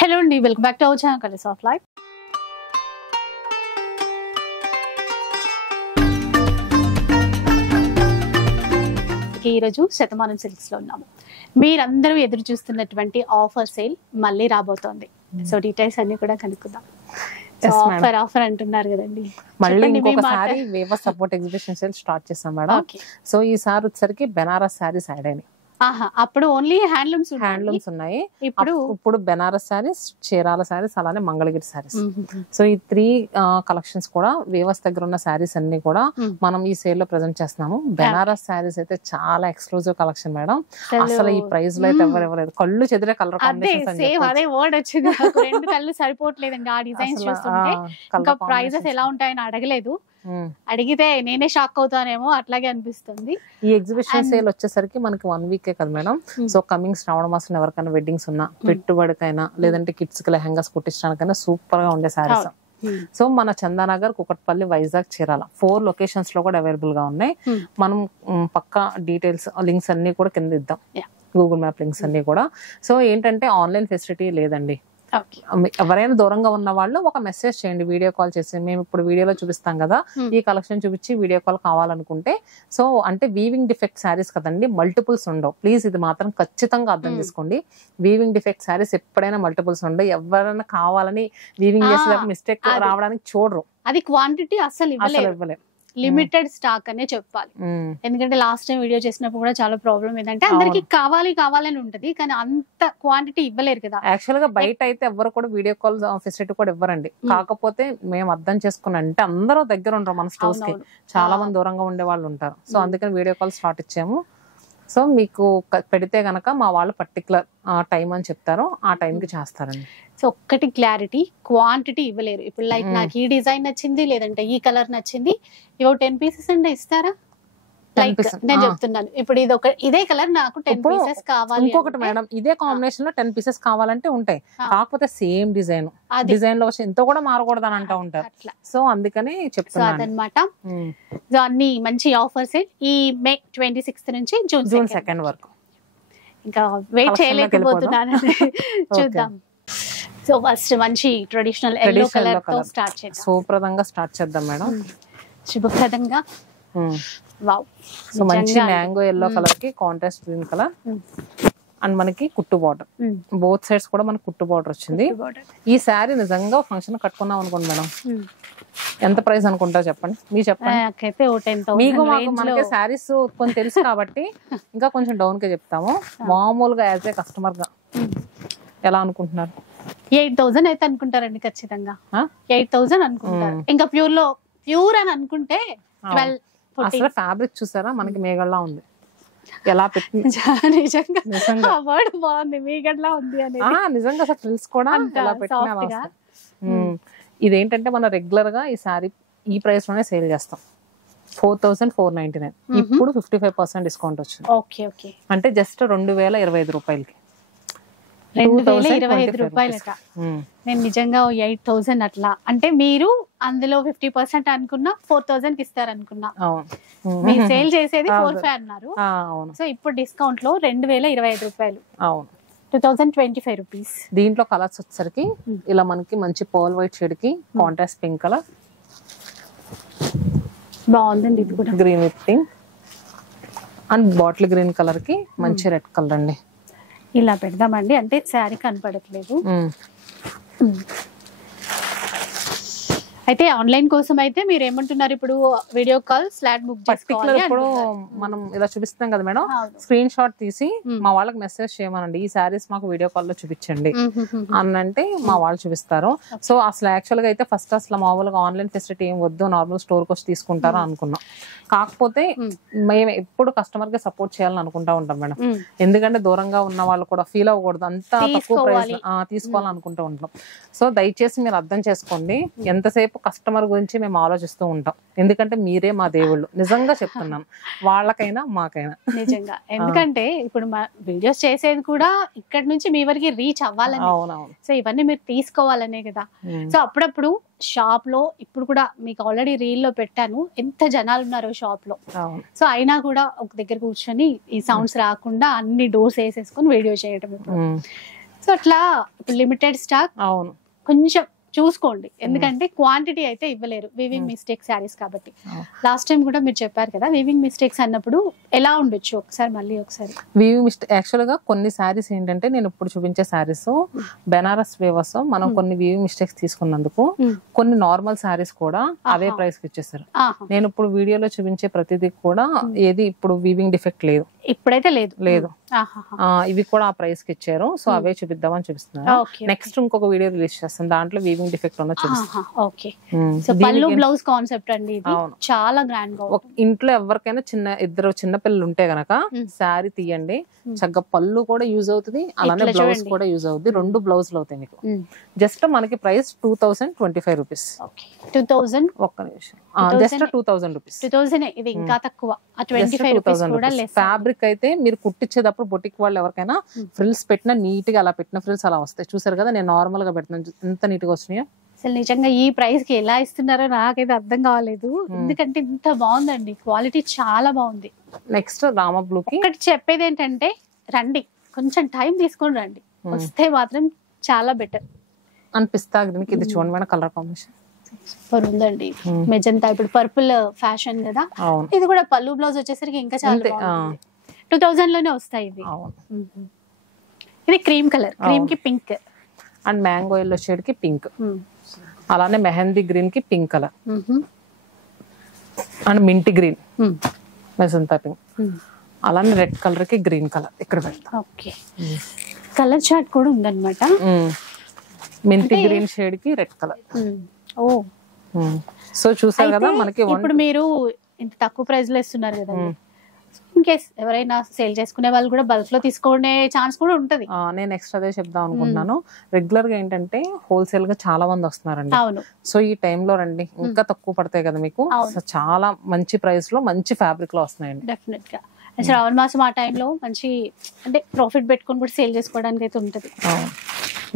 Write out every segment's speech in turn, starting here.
Hello and welcome back to our channel Colors of Life. ఈ రోజు Shatamanam silks లో ఉన్నాము. మీరందరూ ఎదురు చూస్తున్నటువంటి ఆఫర్ సేల్ మళ్ళీ రాబోతోంది. సో డీటెయిల్స్ అన్ని కూడా కనుక్కుందాం. ఆఫర్ అంటున్నారు కదండి, మళ్ళీ ఇంకొకసారి వేవ సపోర్ట్ ఎగ్జిబిషన్ సేల్ స్టార్ట్ చేస్తాం మేడం. సో ఈసారి వచ్చేసరికి బెనారస్ శారీస్ యాడ్ అయినాయి. అప్పుడు ఓన్లీ హ్యాండ్లూమ్స్ ఉన్నాయి. ఇప్పుడు బెనారస్ శారీస్, చీరాల శారీస్, అలానే మంగళగిరి శారీస్. సో ఈ 3 కలెక్షన్స్ కూడా వేవస్ దగ్గర ఉన్న శారీస్ అన్ని కూడా మనం ఈ సేల్ లో ప్రెజెంట్ చేస్తున్నాము. బెనారస్ శారీస్ అయితే చాలా ఎక్స్క్లూజివ్ కలెక్షన్ మేడం. అసలు ఈ ప్రైస్ లో అయితే ఎవరు కళ్ళు చెదిరే కలర్ సరిపోవట్లేదండి. ఆ డిజైన్స్ చూస్తుంటే ఇంకా ప్రైజెస్ ఎలా ఉంటాయని అడగలేదు. అడిగితే నేనే షాక్ అవుతానేమో అట్లాగే అనిపిస్తుంది. ఈ ఎగ్జిబిషన్ సేల్ వచ్చేసరికి మనకి 1 వీకే కదా మేడం. సో కమింగ్ శ్రావణ మాసం ఎవరికైనా వెడ్డింగ్స్ ఉన్నా, పెట్టుబడికైనా, లేదంటే కిడ్స్ కి లెహంగాస్ కుట్టించడానికైనా సూపర్ గా ఉండే శారీస్. సో మన చందానగర్, కుకట్పల్లి, వైజాగ్, చీరాల 4 లొకేషన్స్ లో కూడా అవైలబుల్ గా ఉన్నాయి. మనం పక్కా డీటెయిల్స్, లింక్స్ అన్ని కూడా కింద ఇద్దాం, గూగుల్ మ్యాప్ లింక్స్ అన్ని కూడా. సో ఏంటంటే ఆన్లైన్ ఫెసిలిటీ లేదండి. ఎవరైనా దూరంగా ఉన్న వాళ్ళు ఒక మెసేజ్ చేయండి, వీడియో కాల్ చేసి. మేము ఇప్పుడు వీడియోలో చూపిస్తాం కదా, ఈ కలెక్షన్ చూపించి వీడియో కాల్ కావాలనుకుంటే. సో అంటే వీవింగ్ డిఫెక్ట్ శారీస్ కదండి, మల్టిపుల్స్ ఉండవు. ప్లీజ్ ఇది మాత్రం ఖచ్చితంగా అర్థం చేసుకోండి. వీవింగ్ డిఫెక్ట్ శారీస్ ఎప్పుడైనా మల్టిపుల్స్ ఉండవు. ఎవరైనా కావాలని వీవింగ్ చేసేటప్పుడు మిస్టేక్ రావడానికి చూడరు. అది క్వాంటిటీ అసలు ఇవ్వలేదు, లిమిటెడ్ స్టాక్ అనే చెప్పాలి. ఎందుకంటే లాస్ట్ టైం వీడియో చేసినప్పుడు కూడా చాలా ప్రాబ్లం ఏంటంటే అందరికి కావాలని ఉంటది, కానీ అంత క్వాంటిటీ ఇవ్వలేరు కదా. యాక్చువల్ గా బయట అయితే ఎవరు కూడా వీడియో కాల్ ఫెసిలిటీ కూడా ఇవ్వరండి. కాకపోతే మేము అర్థం చేసుకున్నాం అంటే అందరూ దగ్గర ఉంటారు మన స్టోర్స్ కి, చాలా మంది దూరంగా ఉండే వాళ్ళు ఉంటారు. సో అందుకని వీడియో కాల్ స్టార్ట్ ఇచ్చాము. సో మీకు పెడితే గనక మా వాళ్ళు పర్టికులర్ టైం అని చెప్తారు, ఆ టైంకి చేస్తారండి. సో ఒక్కటి క్లారిటీ, క్వాంటిటీ ఇవ్వలేరు. ఇప్పుడు లైక్ నాకు ఈ డిజైన్ నచ్చింది, లేదంటే ఈ కలర్ నచ్చింది, ఇవో 10 పీసెస్ అంటే ఇస్తారా? లైక్ నేను చెప్తున్నాను, ఇప్పుడు ఇదే కలర్ నాకు 10 పీసెస్ కావాలి. ఇంకొకటి మేడం, ఇదే కాంబినేషన్ లో 10 పీసెస్ కావాలంటే ఉంటాయి. కాకపోతే సేమ్ డిజైన్ లో ఎంతో కూడా మారకూడదు అని అంటూ ఉంటారు. సో అందుకని చెప్తున్నాను అదనమాట. సో అన్ని మంచి ఆఫర్స్ ఈ మే 26 నుంచి జూన్ 2 వరకు. ఇంకా వెయిట్ చేయలేకపోతున్నాను, చూద్దాం. సో ఫస్ట్ మంచి ట్రెడిషనల్ ఎల్లో కలర్ తో స్టార్ట్ చేద్దాం. శుభప్రదంగా స్టార్ట్ చేద్దాం మేడం. శుభప్రదంగా. వావ్. సో మంచి మ్యాంగో ఎల్లో కలర్ కి కాంట్రాస్ట్ గ్రీన్ కలర్ అండ్ మనకి కుట్టు బార్డర్, బోత్ సైడ్స్ కూడా మనకి కుట్టు బార్డర్ వచ్చింది. ఈ శారీ నిజంగా ఫంక్షన్ కట్టుకున్నాం అనుకోండి మేడం, ఎంత ప్రైస్ అనుకుంటా చెప్పండి, మీరు చెప్పండి. మీకు మనకి శారీస్ కొంచెం తెలుసు కాబట్టి ఇంకా కొంచెం డౌన్ కే చెప్తాము. మామూలుగా యాజ్ ఏ కస్టమర్ గా ఎలా అనుకుంటున్నారు? 8,000 అయితే అనుకుంటారండి ఖచ్చితంగా. 8,000 అనుకుంటారు. ఇంకా ప్యూర్ అని అనుకుంటే 12. అసలు ఫ్యాబ్రిక్ చూసారా, మనకి మేఘల్లా ఉంది. ఎలా పెట్టింది నిజంగా బాగుంది, మేఘల్లా ఉంది అనేది. నిజంగా అసలు ఫ్రిల్స్ కూడా ఎలా పెట్టినా. ఇదేంటంటే మనం రెగ్యులర్ గా ఈ సారీ ఈ ప్రైస్ లోనే సేల్ చేస్తాం, 4,499. ఇప్పుడు 55% డిస్కౌంట్ వచ్చింది. ఓకే ఓకే, అంటే జస్ట్ 2,025 రూపాయలకి. 2,025 రూపాయలట. నేను నిజంగా 8,000 అట్లా అంటే, మీరు అందులో 50% అనుకున్నా 4,000 కి ఇస్తారు అనుకున్నా. మీరు సేల్ చేసేది 4,500 అన్నారు. సో ఇప్పుడు డిస్కౌంట్ లో 2,025 రూపాయలు. అవును, 2,025 రూపీస్. దీంట్లో కలర్స్ వచ్చేసరికి ఇలా మనకి మంచి పర్ల్ వైట్ షేడ్ కి కాంట్రాస్ట్ పింక్ కలర్ బాగుందండి. ఇది కూడా green with pink and bottle green colour కి మంచి రెడ్ కలర్ అండి. ఇలా పెడదామండి, అంటే శారీ కనపడట్లేదు. అయితే ఆన్లైన్ కోసం అయితే మీరు ఏమంటున్నారు, ఇప్పుడు video call slot book particular ఇప్పుడు మనం ఇలా చూపిస్తాం కదా మేడం, స్క్రీన్ షాట్ తీసి మా వాళ్ళకి మెసేజ్ చేయమనండి, ఈ శారీస్ మాకు వీడియో కాల్ లో చూపించండి అనంటే మా వాళ్ళు చూపిస్తారు. సో అసలు యాక్చువల్ గా అయితే ఫస్ట్ అసలు మామూలుగా ఆన్లైన్ ఫెసిలిటీ ఏం వద్దు, నార్మల్ స్టోర్ కి వచ్చి తీసుకుంటారు అనుకున్నాం. కాకపోతే మేము ఎప్పుడు కస్టమర్ కి సపోర్ట్ చేయాలని అనుకుంటా ఉంటాం మేడం, ఎందుకంటే దూరంగా ఉన్న వాళ్ళు కూడా ఫీల్ అవ్వకూడదు, అంత తక్కువ ప్రైస్ తీసుకోవాలని అనుకుంటూ ఉంటాం. సో దయచేసి మీరు అర్థం చేసుకోండి, ఎంతసేపు కస్టమర్ గురించి మేము ఆలోచిస్తూ ఉంటాం, ఎందుకంటే మీరే మా దేవుళ్ళు. నిజంగా చెప్తున్నాను, వాళ్ళకైనా మాకైనా నిజంగా. ఎందుకంటే ఇప్పుడు మా వీడియోస్ చేసేది కూడా ఇక్కడ నుంచి మీ వరకు రీచ్ అవ్వాలని. అవునవును. సో ఇవన్నీ మీరు తీసుకోవాలనే కదా. సో అప్పుడప్పుడు షాప్ లో, ఇప్పుడు కూడా మీకు ఆల్రెడీ రీల్ లో పెట్టాను, ఎంత జనాలు ఉన్నారో షాప్ లో. సో అయినా కూడా ఒక దగ్గర కూర్చొని ఈ సౌండ్స్ రాకుండా అన్ని డోర్స్ వేసేసుకొని వీడియో చేయడం. ఇప్పుడు సో అట్లా లిమిటెడ్ స్టాక్ అవును కొంచెం చూసుకోండి, ఎందుకంటే క్వాంటిటీ అయితే ఇవ్వలేరు వీవింగ్ మిస్టేక్ శారీస్ కాబట్టి. లాస్ట్ టైం కూడా మీరు చెప్పారు కదా వీవింగ్ మిస్టేక్స్ అన్నప్పుడు ఎలా ఉండొచ్చు ఒకసారి మళ్ళీ ఒకసారి. వీవింగ్ మిస్టేక్ యాక్చువల్ గా కొన్ని శారీస్ ఏంటంటే నేను ఇప్పుడు చూపించే శారీస్ బెనారస్ వేవర్స్ మనం కొన్ని వీవింగ్ మిస్టేక్స్ తీసుకున్నందుకు కొన్ని నార్మల్ శారీస్ కూడా అదే ప్రైస్ కి ఇచ్చేసారు. నేను ఇప్పుడు వీడియోలో చూపించే ప్రతిదీ కూడా ఏది ఇప్పుడు వీవింగ్ డిఫెక్ట్ లేదు, ఇప్పుడైతే లేదు. ఇవి కూడా ఆ ప్రైస్ కి ఇచ్చారు. సో అవే చూపిద్దామని చూపిస్తున్నారు. నెక్స్ట్ ఇంకొక వీడియో రిలీజ్ చేస్తాను, దాంట్లో వీవింగ్ డిఫెక్ట్ ఉన్న చూపిస్తాను. బ్లౌజ్ కాన్సెప్ట్ అండి ఇది, చాలా గ్రాండ్ గా. ఇంట్లో ఎవరికైనా ఇద్దరు చిన్న పిల్లలు ఉంటే గనక శారీ తీయండి, చక్కగా పళ్ళు కూడా యూజ్ అవుతుంది, అలానే బ్లౌజ్ కూడా యూజ్ అవుతుంది, రెండు బ్లౌజ్ అవుతాయి మీకు. జస్ట్ మనకి ప్రైస్ 2025 రూపీస్. 2000 ఒక్క నిమిషం, జస్ట్ 2000 రూపీస్. 2000 ఇది ఇంకా తక్కువ. 25 రూపీస్ కూడా లెస్. ఫ్యాబ్రిక్ అయితే మీరు కుట్టించేటప్పుడు బొటిక్ వాళ్ళు ఎవరికైనా ఫ్రిల్స్ పెట్టినా నీట్ గా అలా పెట్టిన ఫ్రిల్స్ అలా వస్తాయి. చూసారు కదా నేను నార్మల్ గా పెట్టిన ఎంత నీట్ గా వచ్చినాయో. అసలు నిజంగా ఈ ప్రైస్ కి ఎలా ఇస్తున్నారో నాకైతే అర్థం కావలేదు, ఎందుకంటే ఇంత బాగుందండి, క్వాలిటీ చాలా బాగుంది. నెక్స్ట్ రామ బ్లూ కి ఒకటి చెప్పేది ఏంటంటే రండి, కొంచెం టైం తీసుకొని రండి, వస్తే మాత్రం చాలా బెటర్ అనిపిస్తా. ఇది చూడండి మేడం కలర్ కాంబినేషన్ సూపర్ ఉందండి. మెజంతా ఇప్పుడు పర్పుల్ ఫ్యాషన్ కదా, ఇది కూడా పళ్ళు బ్లౌజ్ వచ్చేసరికి ఇంకా చాలా 2000 లోనే వస్తాయి ఇవి. ఇది క్రీమ్ కలర్, క్రీమ్ కి pink and mango yellow shade కి పింక్, అలానే మెహందీ గ్రీన్ కి pink colour and minty green magenta pink, అలానే రెడ్ కలర్ కి గ్రీన్ కలర్ ఇక్కడ పెడతా. ఓకే, కలర్ చార్ట్ కూడా ఉందన్నమాట. మింటి గ్రీన్ షేడ్ కి రెడ్ కలర్. ఓ సో చూసారు కదా మనకి ఇప్పుడు మీరు ఇంత తక్కువ ప్రైస్ లో ఇస్తున్నారు కదా, ఇన్ కేస్ ఎవరైనా సేల్ చేసుకునే వాళ్ళు కూడా బల్క్ లో తీసుకునే ఛాన్స్ కూడా ఉంటది. నేను నెక్స్ట్ అదే చెప్దాం అనుకుంటున్నాను. రెగ్యులర్ గా ఏంటంటే హోల్సేల్ గా చాలా మంది వస్తున్నారండి. అవును. సో ఈ టైంలో రండి, ఇంకా తక్కువ పడతాయి కదా మీకు. సో చాలా మంచి ప్రైస్ లో మంచి ఫ్యాబ్రిక్ లో వస్తున్నాయండి. డెఫినెట్ గా శ్రావణ మాసం ఆ టైంలో మంచి అంటే ప్రాఫిట్ పెట్టుకొని కూడా సేల్ చేసుకోవడానికి అయితే ఉంటది.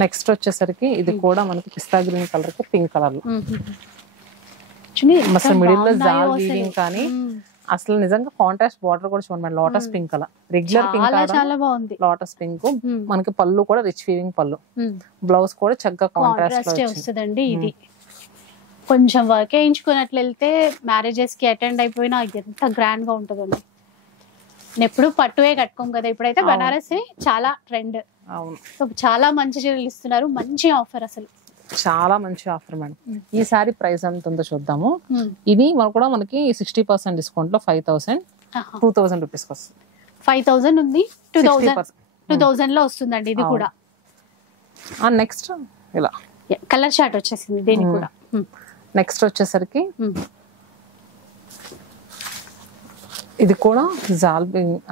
నెక్స్ట్ వచ్చేసరికి ఇది కూడా మనకి పిస్తా గ్రీన్ కలర్ కి పింక్ కలర్ లో అసలు మిడిల్ లో జాల్ వీవింగ్ కానీ అసలు నిజంగా కాంట్రాస్ట్ బార్డర్ కూడా చూడండి, lotus pink colour regular pink, lotus pink మనకి పళ్ళు కూడా రిచ్ వీవింగ్ పళ్ళు, బ్లౌజ్ కూడా చక్కగా కాంట్రాస్ట్ వస్తుందండి. ఇది కొంచెం వర్క్ వేయించుకున్నట్లు వెళ్తే మ్యారేజెస్ కి అటెండ్ అయిపోయినా ఎంత గ్రాండ్ గా ఉంటుందండి. నేను ఎప్పుడు పట్టువే కట్టుకోం కదా, ఇప్పుడైతే బనారస్ చాలా ట్రెండ్. సో చాలా మంచి చీరలు ఇస్తున్నారు, మంచి ఆఫర్, అసలు చాలా మంచి ఆఫర్ మేడం. ఈ సారీ ప్రైస్ ఎంత ఉందో చూద్దాము. ఇది కూడా మనకి 60% డిస్కౌంట్ లో 5000 2000 రూపీస్ వస్తుంది. 5000 ఉంది, 2000 లో వస్తుందండి ఇది కూడా. నెక్స్ట్ ఇలా కలర్ చార్ట్ వచ్చేసింది దీనికి కూడా. నెక్స్ట్ వచ్చేసరికి ఇది కూడా జాల్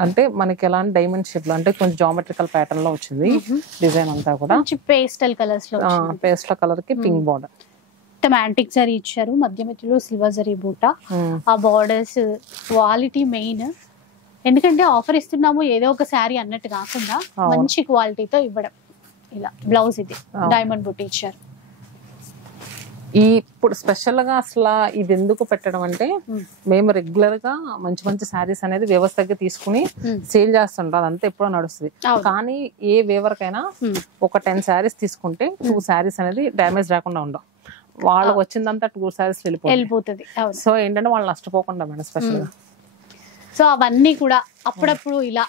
అంటే మనకి ఎలాంటి డైమండ్ షేప్ లో అంటే కొంచెం జామెట్రికల్ ప్యాటర్న్ లో వచ్చింది డిజైన్ అంతా కూడా. పేస్టల్ కలర్స్ లో, పేస్టల్ కలర్ కి పింక్ బార్డర్, మ్యాంటిక్ జరీ ఇచ్చారు, మధ్య మధ్యలో సిల్వర్ జరీ బూట. ఆ బార్డర్స్ క్వాలిటీ మెయిన్, ఎందుకంటే ఆఫర్ ఇస్తున్నాము ఏదో ఒక శారీ అన్నట్టు కాకుండా మంచి క్వాలిటీతో ఇవ్వడం. ఇలా బ్లౌజ్ ఇది డైమండ్ బూటీ ఇచ్చారు. ఇప్పుడు స్పెషల్ గా అసలు ఇది ఎందుకు పెట్టడం అంటే మేము రెగ్యులర్ గా మంచి మంచి శారీస్ అనేది వ్యవస్థగా తీసుకుని సేల్ చేస్తుంటాం, అదంతా ఎప్పుడో నడుస్తుంది. కానీ ఏ వేవర్ కైనా ఒక 10 శారీస్ తీసుకుంటే 2 శారీస్ అనేది డ్యామేజ్ రాకుండా ఉండవు, వాళ్ళకి వచ్చిందంతా 2 శారీస్ వెళ్ళిపోతుంది. సో ఏంటంటే వాళ్ళు నష్టపోకుండా మేడం స్పెషల్ గా. సో అవన్నీ కూడా అప్పుడప్పుడు ఇలా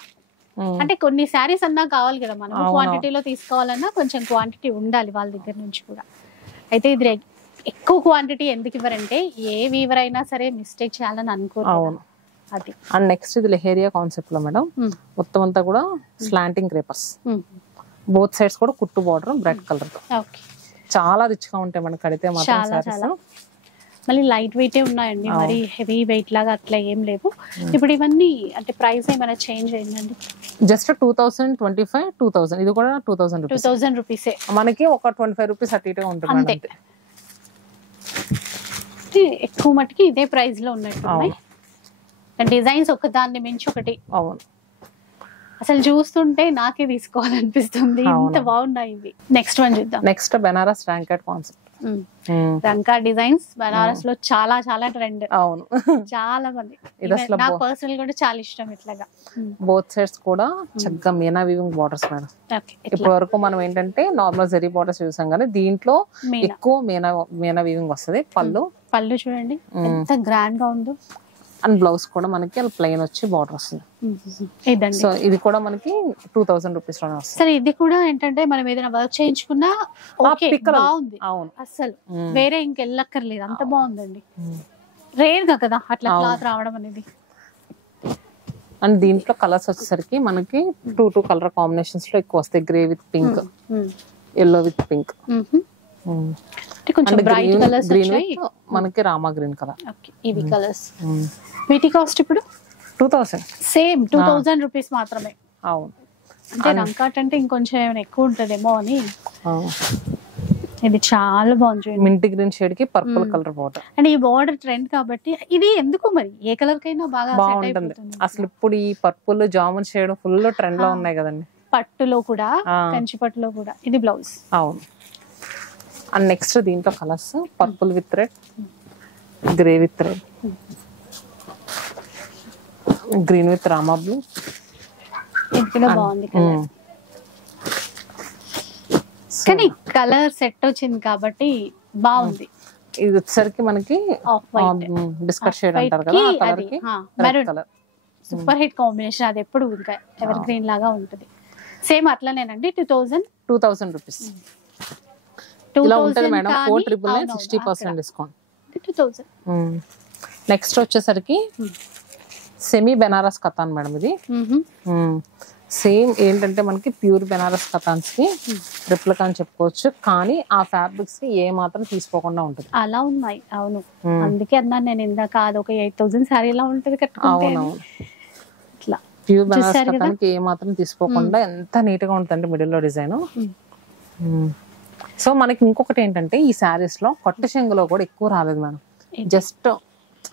అంటే కొన్ని శారీస్ అన్నా కావాలి కదా, మనం క్వాంటిటీలో తీసుకోవాలన్నా కొంచెం క్వాంటిటీ ఉండాలి వాళ్ళ దగ్గర నుంచి కూడా. అయితే ఇది ఎక్కువ క్వాంటిటీ ఎందుకు ఇవ్వరంటే ఏ వీవర్ అయినా సరే మిస్టేక్ చేయాలని అనుకోరు. అది. అండ్ నెక్స్ట్ ఇది లెహేరియా కాన్సెప్ట్ లో మేడం, మొత్తం అంతా కూడా స్లాంటింగ్ క్రేపర్స్, బోత్ సైడ్స్ కూడా కుట్టు బార్డర్ బ్రెడ్ కలర్ తో చాలా రిచ్ గా ఉంటాయి మనకి కడితే మాత్రం సారీస్. మళ్ళీ లైట్ వెయిట్ ఉన్నాయండి, మరి హెవీ వెయిట్ లాగా అట్లా ఏం లేవు. ఇప్పుడు ఇవన్నీ అంటే ప్రైస్ ఏమైనా చేంజ్ అయిందండి? జస్ట్ 2025 2000, ఇది కూడా 2000 రూపీస్ మనకి ఒక 25 రూపీస్ అటు ఇటుగా ఉంటుంది. ఎక్కువ మటుకి ఇదే ప్రైస్ లో ఉన్నట్టు డిజైన్స్ ఒక దాన్ని మించి ఒకటి. అవును, అసలు చూస్తుంటే నాకే తీసుకోవాలనిపిస్తుంది, ఇంత బాగున్నాయి ఇవి. నెక్స్ట్ వన్ చూద్దాం. Next Banaras Rangkat concept. రంకా డిజైన్స్ బనారస్ లో చాలా చాలా ట్రెండ్. అవును, చాలా మంది, నాకు పర్సనల్ కూడా చాలా ఇష్టం ఇట్లాగా. బోత్ సైడ్స్ కూడా చక్కగా మీనా వీవింగ్ బార్డర్స్ మేడం. ఇప్పటి వరకు మనం ఏంటంటే నార్మల్ జరీ బార్డర్స్ చూసాం కానీ దీంట్లో ఎక్కువ మీనా వీవింగ్ వస్తుంది. పళ్ళు చూడండి ఎంత గ్రాండ్ గా ఉందో. అండ్ బ్లౌజ్ కూడా మనకి ప్లెయిన్ వచ్చి బార్డర్ వస్తుంది. సో ఇది కూడా మనకి 2000 రూపీస్ లోనే వస్తుంది. సరే, ఇది కూడా ఏంటంటే మనం ఏదైనా వర్క్ చేయించుకున్నా బాగుంది. అవును, అసలు వేరే ఇంకెళ్ళక్కర్లేదు, అంత బాగుందండి. రేర్ గా కదా అట్లా క్లాత్ రావడం అనేది. అండ్ దీంట్లో కలర్స్ వచ్చేసరికి మనకి 2 కలర్ కాంబినేషన్స్ లో ఎక్కువ వస్తాయి. Grey with pink, yellow with pink, మనకి రామా గ్రీన్ కలర్. ఇవి కలర్స్. వీటి కాస్ట్ ఇప్పుడు 2000. సేమ్ 2000 రూపీస్ మాత్రమే. అవును, అంటే రంకాట్ అంటే ఇంకొంచెం ఏమైనా ఎక్కువ ఉంటదేమో అని. ఇది చాలా బాగుంది. మింట్ గ్రీన్ షేడ్ కి పర్పుల్ కలర్ బార్డర్. అండ్ ఈ బార్డర్ ట్రెండ్ కాబట్టి ఇది ఎందుకు మరి ఏ కలర్ కైనా బాగా బాగుంటుంది. అసలు ఇప్పుడు ఈ purple jamun shade full trend లో ఉన్నాయి కదండి. పట్టులో కూడా, కంచి పట్టులో కూడా. ఇది బ్లౌజ్. అవును. అండ్ నెక్స్ట్ దీంట్లో colours purple with red, grey with red, green with Rama blue. ఇది కూడా బాగుంది కలర్. కానీ కలర్ సెట్ వచ్చింది కాబట్టి బాగుంది. ఇది వచ్చేసరికి మనకి బిస్కెట్ షేడ్ అంటారు కదా, ఆ కలర్ కి red colour. Super hit combination. అది ఎప్పుడు ఇంకా ఎవర్ గ్రీన్ లాగా ఉంటది. సేమ్ అట్లనేనండి. 2000 రూపీస్ ఇలా ఉంటుంది మేడం. 499 60% డిస్కౌంట్. 2000. నెక్స్ట్ వచ్చేసరికి సెమీ బెనారస్ కథాన్ మేడం. ఇది సేమ్ ఏంటంటే మనకి ప్యూర్ బెనారస్ కథాన్స్ కి రిప్లికా అని చెప్పుకోవచ్చు, కానీ ఆ ఫ్యాబ్రిక్స్ కి ఏ మాత్రం తీసుకోకుండా ఉంటుంది. అలా ఉన్నాయి. అవును, అందుకే అన్నాను నేను ఇందాక అది ఒక 8000 సారీ ఎలా ఉంటది కట్టుకుంటే. అవునవును, ఇట్లా ప్యూర్ బెనారస్ కథాన్ కి ఏ మాత్రం తీసుకోకుండా ఎంత నీట్ గా ఉంటుంది మిడిల్ లో డిజైన్. సో మనకి ఇంకొకటి ఏంటంటే ఈ శారీస్ లో కొట్ట చెంగులో కూడా ఎక్కువ రాలేదు మేడం. జస్ట్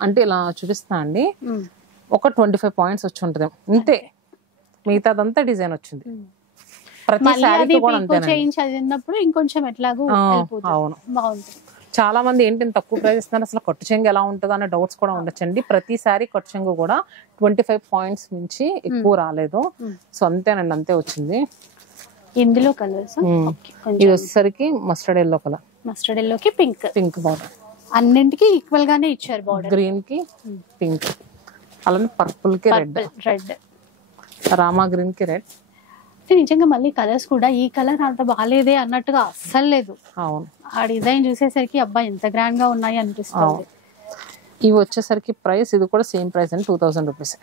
అంటే ఇలా చూపిస్తా అండి, ఒక 25 పాయింట్స్ వచ్చి ఉంటుంది అంతే. మిగతాదంతా డిజైన్ వచ్చింది. ప్రతి శారీ కూడా అంతేనండి. ఇంకొంచెం ఎట్లాగో. అవును, చాలా మంది ఏంటి తక్కువ ప్రైస్ ఇస్తున్నారు, అసలు కొట్ట చెంగు ఎలా ఉంటుందో అనే డౌట్స్ కూడా ఉండొచ్చండి. ప్రతి శారీ కొట్ట చెంగు కూడా 25 పాయింట్స్ నుంచి ఎక్కువ రాలేదు. సో అంతేనండి, అంతే వచ్చింది. ఇందులో కలర్స్ ఇది వచ్చేసరికి మస్టర్డ్ ఎల్లో కలర్, మస్టర్డ్ ఎల్లోకి పింక్ బార్డర్. అన్నింటికి ఈక్వల్ గానే ఇచ్చారు బార్డర్. గ్రీన్ కి పింక్, అలానే పర్పుల్ కి రెడ్, రామా గ్రీన్ కి రెడ్. నిజంగా మళ్ళీ కలర్స్ కూడా ఈ కలర్ అంత బాగాలేదే అన్నట్టుగా అస్సలు లేదు. అవును, ఆ డిజైన్ చూసేసరికి అబ్బాయి ఎంత గ్రాండ్ గా ఉన్నాయి అనిపిస్తుంది. ఇవి వచ్చేసరికి ప్రైస్ ఇది కూడా సేమ్ ప్రైస్ అండి, 2000 రూపీస్.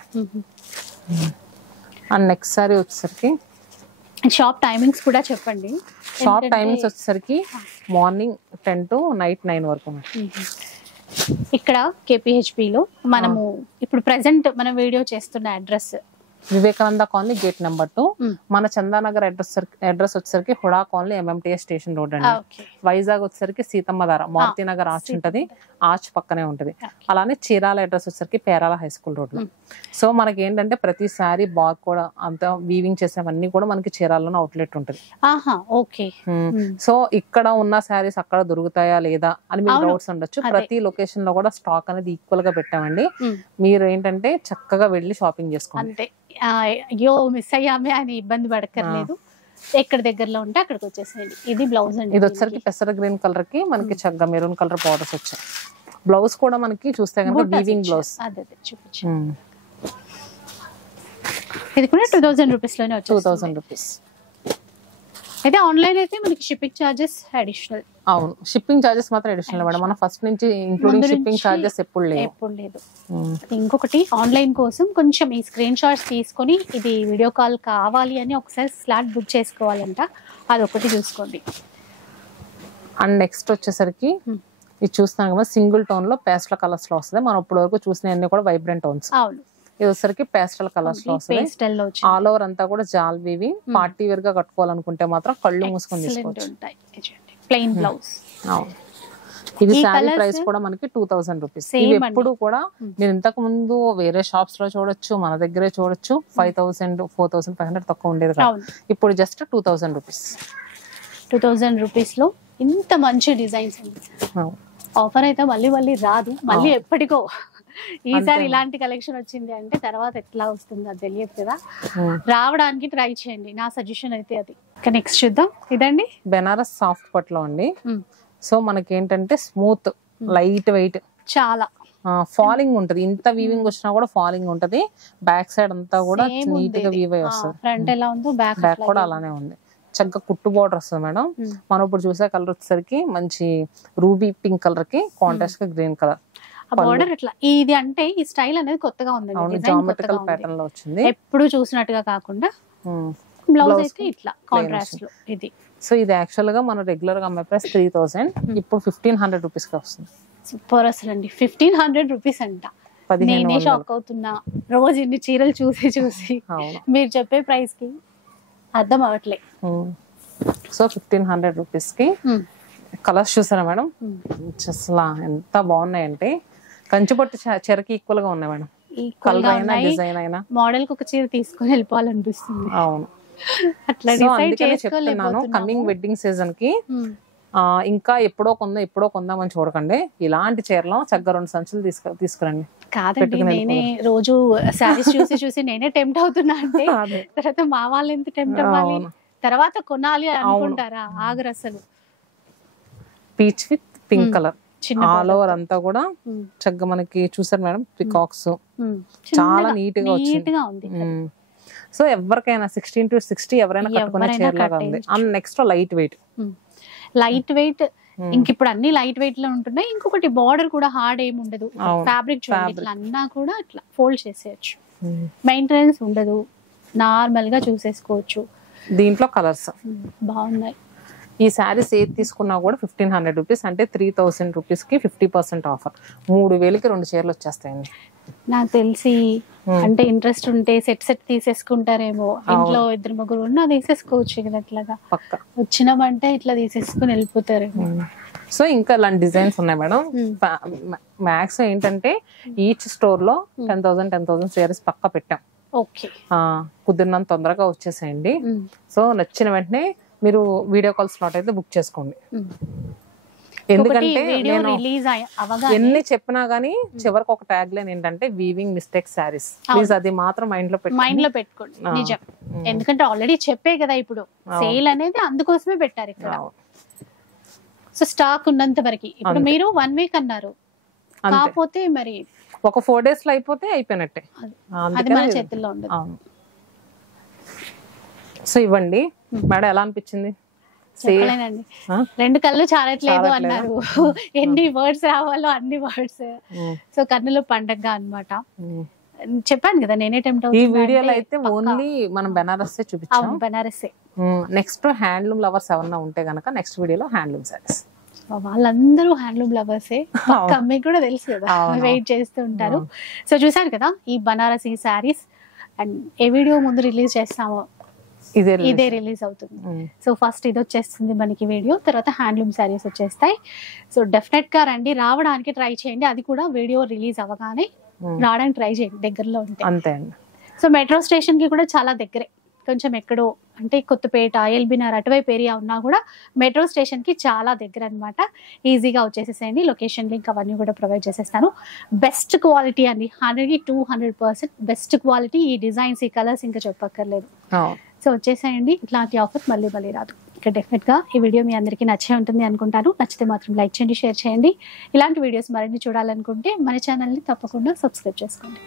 అండ్ నెక్స్ట్ సారీ వచ్చేసరికి షాప్ టైమింగ్స్ కూడా చెప్పండి. షాప్ టైమింగ్స్ వచ్చేసరికి మార్నింగ్ 10 to నైట్ 9 వరకు. ఇక్కడ KPHP లో మనము ఇప్పుడు ప్రెసెంట్ మనం వీడియో చేస్తున్న address Vivekananda colony gate number 2. మన చందానగర్ అడ్రస్ వచ్చేసరికి HUDA colony MMTS station road అండి. వైజాగ్ వచ్చేసరికి సీతమ్మధార మారుతి నగర్ ఆర్చ్ ఉంటది, ఆర్చ్ పక్కనే ఉంటది. అలానే చీరాల అడ్రస్ వచ్చేసరికి పేరాల హై స్కూల్ రోడ్ లో. సో మనకి ఏంటంటే ప్రతి సారీ బార్ కూడా అంతా వీవింగ్ చేసేవన్నీ కూడా మనకి చీరాలలోనే అవుట్లెట్ ఉంటది. సో ఇక్కడ ఉన్న శారీస్ అక్కడ దొరుకుతాయా లేదా అని మీకు డౌట్స్ ఉండొచ్చు. ప్రతి లొకేషన్ లో కూడా స్టాక్ అనేది ఈక్వల్ గా పెట్టామండి. మీరు ఏంటంటే చక్కగా వెళ్ళి షాపింగ్ చేసుకోండి. అయ్యో మిస్ అయ్యామే అని ఇబ్బంది పడక్కర్లేదు, ఎక్కడ దగ్గరలో ఉంటే అక్కడికి వచ్చేసేయండి. ఇది బ్లౌజ్ అండి. ఇది వచ్చరికి పెసర గ్రీన్ కలర్ కి మనకి చక్కగా మెరూన్ కలర్ బార్డర్స్ వచ్చాయి. బ్లౌజ్ కూడా మనకి చూస్తే కనుక వీవింగ్ బ్లౌజ్. ఇది కూడా 2000 రూపీస్ లోనే వచ్చేది. 2000 రూపీస్. అయితే ఆన్లైన్ అయితే మనకి షిప్పింగ్ చార్జెస్ అడిషనల్. అవును, షిప్పింగ్ చార్జెస్ మాత్రం అడిషనల్ మేడం. మన ఫస్ట్ నుంచి ఇంక్లూడింగ్ షిప్పింగ్ చార్జెస్ ఎప్పుడు లేదు. ఇంకొకటి ఆన్లైన్ కోసం కొంచెం ఈ స్క్రీన్ షాట్స్ తీసుకొని ఇది వీడియో కాల్ కావాలి అని ఒకసారి స్లాట్ బుక్ చేసుకోవాలంట, అదొకటి చూసుకోండి. అండ్ నెక్స్ట్ వచ్చేసరికి ఇది చూస్తున్నాం కదా సింగిల్ టోన్ లో పేస్టల్ కలర్స్ లో వస్తుంది. మనం ఇప్పటి వరకు చూసిన అన్ని కూడా వైబ్రెంట్ టోన్స్. అవును, ఇది వచ్చరికి పేస్టల్ కలర్స్ లో వస్తుంది. ఆల్ ఓవర్ అంతా కూడా జాల్ వీవి. పార్టీ వేర్ గా కట్టుకోవాలనుకుంటే మాత్రం కళ్ళు మూసుకొని తీసుకోవచ్చు. Plain blouse. ఇది శారీ ప్రైస్ కూడా మనకి 2000 రూపీస్. ఇవి ఎప్పుడు కూడా మీరు ఇంతకు ముందు వేరే షాప్స్ లో చూడొచ్చు, మన దగ్గరే చూడొచ్చు 5000 4500 తక్కువ ఉండేది కాదు. ఇప్పుడు జస్ట్ 2000 రూపీస్. 2000 రూపీస్ లో ఇంత మంచి డిజైన్స్ ఉంది. ఆఫర్ అయితే మళ్ళీ మళ్ళీ రాదు, మళ్ళీ ఎప్పటికో. ఈసారి ఇలాంటి కలెక్షన్ వచ్చింది అంటే తర్వాత ఎట్లా వస్తుందో అది తెలియదు కదా. రావడానికి ట్రై చేయండి, నా సజెషన్ అయితే అది. నెక్స్ట్ చూద్దాం. ఇదండి బెనారస్ సాఫ్ట్ పట్లో అండి. సో మనకి ఏంటంటే స్మూత్ లైట్ వెయిట్, చాలా ఫాలింగ్ ఉంటది. ఇంత వీవింగ్ వచ్చినా కూడా ఫాలింగ్ ఉంటది. బ్యాక్ సైడ్ అంతా కూడా నీట్ గా వీవ్ అయి వస్తుంది. ఫ్రంట్ ఎలా ఉందో బ్యాక్ కూడా అలానే ఉంది. చక్కగా కుట్టు బోర్డర్ వస్తుంది మేడం. మనం ఇప్పుడు చూసే కలర్ వచ్చేసరికి మంచి రూబీ పింక్ కలర్ కి కాంట్రాస్ట్ గా గ్రీన్ కలర్ బోర్డర్. ఇట్లా ఇది అంటే ఈ స్టైల్ అనేది కొత్తగా ఉంది, జామెట్రికల్ ప్యాటర్న్ లో వచ్చింది. ఎప్పుడు చూసినట్టుగా కాకుండా బ్లౌజ్ అయితే ఇట్లా కాంట్రాస్ట్ లో ఇది. సో ఇది యాక్చువల్ గా మన రెగ్యులర్ గా అమ్మే ప్రైస్ 3000, ఇప్పుడు 1500 రూపీస్ కి వస్తుంది. సూపర్ అసలు అండి. 1500 రూపీస్ అంట. నేనే షాక్ అవుతున్నా రోజు ఇన్ని చీరలు చూసి చూసి. మీరు చెప్పే ప్రైస్ కి అర్థం అవట్లే. సో 1500 రూపీస్ కి కలర్స్ చూసారా మేడం, అసలు ఎంత బాగున్నాయంటే కంచిపట్టు చీరకి ఈక్వల్ గా ఉన్నాయి మేడం. కలర్ అయినా డిజైన్ అయినా మోడల్ కి ఒక చీర తీసుకొని వెళ్ళిపోవాలనిపిస్తుంది. అవును, అట్లా చెప్తున్నాను. కమింగ్ వెడ్డింగ్ సీజన్ కి ఇంకా ఎప్పుడో కొందామని చూడకండి. ఇలాంటి చీరలో చక్కగా 2 సంచులు తీసుకురండి. కాదండి, నేనే రోజు శారీస్ చూసి చూసి నేనే టెంప్ట్ అవుతున్నా అంటే తర్వాత మా వాళ్ళు ఎంత టెంప్ట్ అవ్వాలి, తర్వాత కొనాలి అనుకుంటారా? ఆగరు అసలు. Peach with pink colour all over అంతా కూడా చక్కగా మనకి చూసారు మేడం. పికాక్స్ చాలా నీట్ గా వచ్చింది. సో ఎవరికైనా 16 to 60 ఎవరైనా కట్టుకునే చీరలాగా ఉంది. And next light weight. ఇంక ఇప్పుడు అన్ని లైట్ వెయిట్ లో ఉంటున్నాయి. ఇంకొకటి బార్డర్ కూడా హార్డ్ ఏమి ఉండదు. ఫ్యాబ్రిక్ చూడండి, ఇట్లా అన్నా కూడా ఇట్లా ఫోల్డ్ చేసేయచ్చు. మెయింటెనెన్స్ ఉండదు, నార్మల్ గా చూసేసుకోవచ్చు. దీంట్లో కలర్స్ బాగున్నాయి. ఈ శారీస్ ఏది తీసుకున్నా కూడా 1500 రూపీస్ అంటే 3000 రూపీస్ కి 50% ఆఫర్. 3000కి 2 చీరలు వచ్చేస్తాయండి. నాకు తెలిసి అంటే ఇంట్రెస్ట్ ఉంటే సెట్ తీసేసుకుంటారేమో. ఇంట్లో 2-3 ఉన్నా తీసేసుకోవచ్చు కదా. అట్లాగా వచ్చినామంటే ఇట్లా తీసేసుకుని వెళ్ళిపోతారేమో. సో ఇంకా ఇలాంటి డిజైన్స్ ఉన్నాయి మేడం. మ్యాక్స్ ఏంటంటే ఈచ్ స్టోర్ లో 10,000 శారీస్ పక్కా పెట్టాం. ఓకే, కుదిరినంత తొందరగా వచ్చేసేయండి. సో నచ్చిన వెంటనే మీరు వీడియో కాల్ స్లాట్ అయితే బుక్ చేసుకోండి. ఎందుకంటే ఎన్ని చెప్పినా గానీ చివరికి ఒక ట్యాగ్ లైన్ ఏంటంటే వీవింగ్ మిస్టేక్ శారీస్. ప్లీజ్ అది మాత్రం మైండ్ లో పెట్టుకోండి. నిజం, ఎందుకంటే ఆల్రెడీ చెప్పే కదా ఇప్పుడు సేల్ అనేది అందుకోసమే పెట్టారు ఇక్కడ. సో స్టాక్ ఉన్నంత వరకు. ఇప్పుడు మీరు 1 వీక్ అన్నారు, కాకపోతే మరి ఒక 4 days లో అయిపోయినట్టే. అది మన చేతుల్లో ఉండదు. సో ఇవ్వండి మేడం, ఎలా అనిపించింది? చెప్పలేనండి, 2 కళ్ళు చాలట్లేదు అన్నారు. ఎన్ని వర్డ్స్ రావాలో అన్ని వర్డ్స్. సో కన్నుల పండగ అన్నమాట. చెప్పాను కదా నేనే టెంప్ట్ అవుతున్నా. ఈ వీడియోలో అయితే ఓన్లీ మనం బెనారస్ చూపించాం. బెనారసే. నెక్స్ట్ హ్యాండ్లూమ్ లవర్స్ ఎవరన్నా ఉంటే గనక నెక్స్ట్ వీడియోలో హ్యాండ్లూమ్ సారీస్. వాళ్ళందరూ హ్యాండ్లూమ్ లవర్సే, మీకు కూడా తెలుసు కదా, వెయిట్ చేస్తూ ఉంటారు. సో చూసారు కదా ఈ Banarasi saris. And A video ముందు రిలీజ్ చేస్తామో ఇదే రిలీజ్ అవుతుంది. సో ఫస్ట్ ఇది వచ్చేస్తుంది మనకి వీడియో, తర్వాత హ్యాండ్లూమ్ శారీస్ వచ్చేస్తాయి. సో డెఫినెట్ గా రండి, రావడానికి ట్రై చేయండి. అది కూడా వీడియో రిలీజ్ అవ్వగానే రావడానికి ట్రై చేయండి దగ్గరలో ఉంటే. అంతే అండి. సో మెట్రో స్టేషన్ కి కూడా చాలా దగ్గరే, కొంచెం ఎక్కడో అంటే కొత్తపేట, ఎల్బీనగర్ అటువైపు ఏరియా ఉన్నా కూడా మెట్రో స్టేషన్ కి చాలా దగ్గర అనమాట. ఈజీగా వచ్చేసేసేయండి. లొకేషన్ లింక్ అవన్నీ కూడా ప్రొవైడ్ చేసేస్తాను. బెస్ట్ క్వాలిటీ అండి, 100కి 200% బెస్ట్ క్వాలిటీ. ఈ డిజైన్స్, ఈ కలర్స్ ఇంకా చెప్పక్కర్లేదు. సో వచ్చేసేయండి. ఇట్లాంటి ఆఫర్ మళ్ళీ రాదు. ఇక్కడ డెఫినెట్ గా ఈ వీడియో మీ అందరికీ నచ్చే ఉంటుంది అనుకుంటాను. నచ్చితే మాత్రం లైక్ చేయండి, షేర్ చేయండి. ఇలాంటి వీడియోస్ మరిన్ని చూడాలనుకుంటే మన ఛానల్ని తప్పకుండా సబ్స్క్రైబ్ చేసుకోండి.